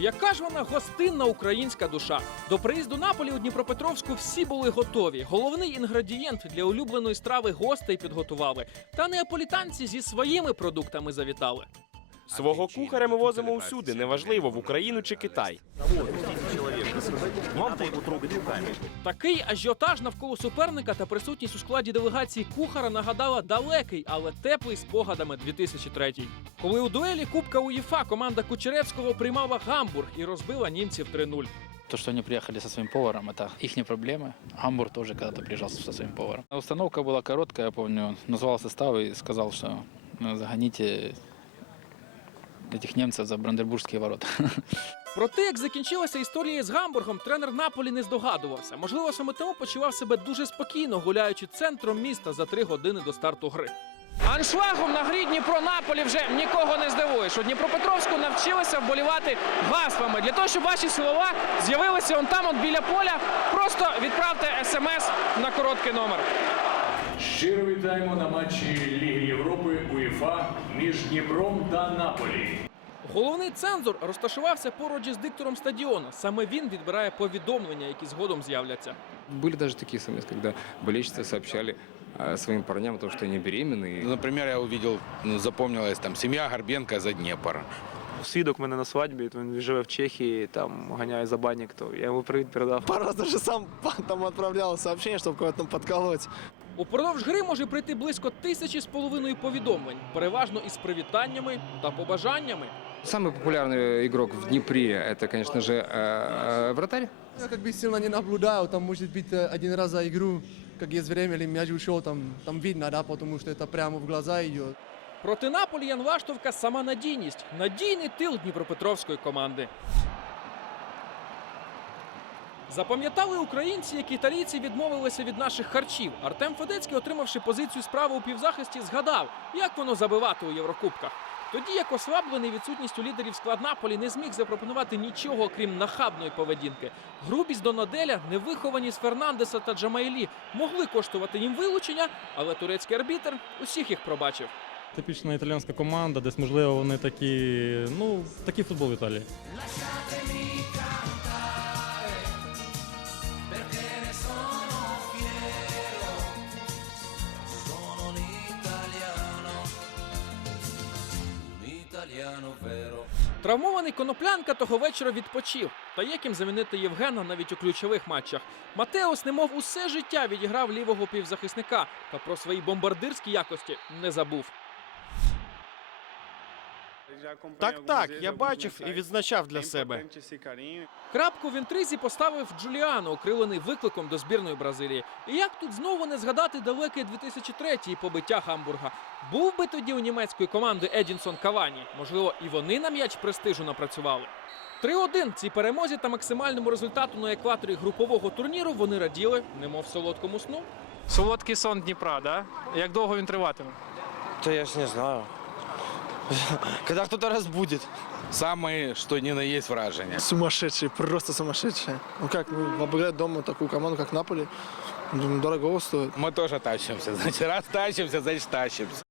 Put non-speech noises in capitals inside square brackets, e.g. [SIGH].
Яка ж вона гостинна українська душа? До приїзду Наполі у Дніпропетровську всі були готові. Головний інгредієнт для улюбленої страви гостей підготували. Та неаполітанці зі своїми продуктами завітали. Свого кухаря ми возимо усюди, неважливо в Україну чи Китай. Такий ажіотаж навколо суперника та присутність у складі делегації кухара нагадала далекий, але теплий спогадами 2003 Коли у дуелі Кубка УЄФА команда Кучеревського приймала Гамбург і розбила німців 3-0. То, что они приехали со своим поваром, это их проблемы. Гамбург тоже когда-то приезжал со своим поваром. Установка была короткая, я помню. Назвал состав и сказал, что ну, загоните этих немцев за Брандербургские ворота. [LAUGHS] Про те, як закінчилася історія з Гамбургом, тренер Наполі не здогадувався. Можливо, саме тому почував себе дуже спокійно, гуляючи центром міста за три години до старту гри. Аншлагом на грі Дніпро Наполі вже нікого не здивуєш. У Дніпропетровську навчилися вболівати гаслами. Для того, щоб ваші слова з'явилися он там, от біля поля, просто відправте смс на короткий номер. Щиро вітаємо на матчі Ліги Європи УЄФА між Дніпром та Наполі. Головний цензор розташувався поруч із диктором стадіону. Саме він відбирає повідомлення, які згодом з'являться. Были даже такие смс, когда болельщицы сообщали э, своим парням о том, что они беременны. Ну, Например, я увидел, ну, запомнилось там семья Горбенко за Днепр. Свідок в мене на свадьбі, то він живе в Чехії, там ганяє за банник, то я йому привіт передав. Пару раз даже сам [LAUGHS] там отправлял сообщение, чтобы кого-то там подколоть. Упродовж гри може прийти близько тисячі з половиною повідомлень, переважно із привітаннями та побажаннями. Самый популярный игрок в Днепре это, конечно же, э, э, вратарь. Я как бы сильно не наблюдаю, там может быть э, один раз за игру, как есть время или мяч ушел, там, там видно, да, потому что это прямо в глаза идет. Проти Наполі Ян Ваштовка сама надійність, надійний тил Дніпропетровської команди. Запам'ятали українці, як італійці відмовилися від наших харчів. Артем Федецький, отримавши позицію справи у півзахисті, згадав, як воно забивати у Єврокубках. Тоді як ослаблений відсутністю лідерів склад Наполі не зміг запропонувати нічого, крім нахабної поведінки. Грубість Донаделя, невихованість Фернандеса та Джамайлі могли коштувати їм вилучення, але турецький арбітр усіх їх пробачив. Типічна італійська команда, десь можливо вони такі, ну такі футбол в Італії. Травмований коноплянка того вечора відпочив. Та є ким замінити Євгена навіть у ключових матчах. Матеос, немов усе життя відіграв лівого півзахисника та про свої бомбардирські якості не забув. Так, так, я бачив і відзначав для себе. Крапку в інтризі поставив Джуліано, окрилений викликом до збірної Бразилії. І як тут знову не згадати далекий 2003 і побиття Гамбурга? Був би тоді у німецької команди Едінсон Кавані. Можливо, і вони на м'яч престижу напрацювали. 3-1 цій перемозі та максимальному результату на екваторі групового турніру вони раділи, немов солодкому сну. Солодкий сон Дніпра, да? Як довго він триватиме? Да я ж не знаю. [LAUGHS] Когда кто-то разбудит. Самые, что ни на есть вражения. Сумасшедшие, просто сумасшедшие. Ну как, ну, обыграть дома такую команду, как Наполи, думаю, дорого стоит. Мы тоже тащимся. [LAUGHS] Значит, раз тащимся, значит тащимся.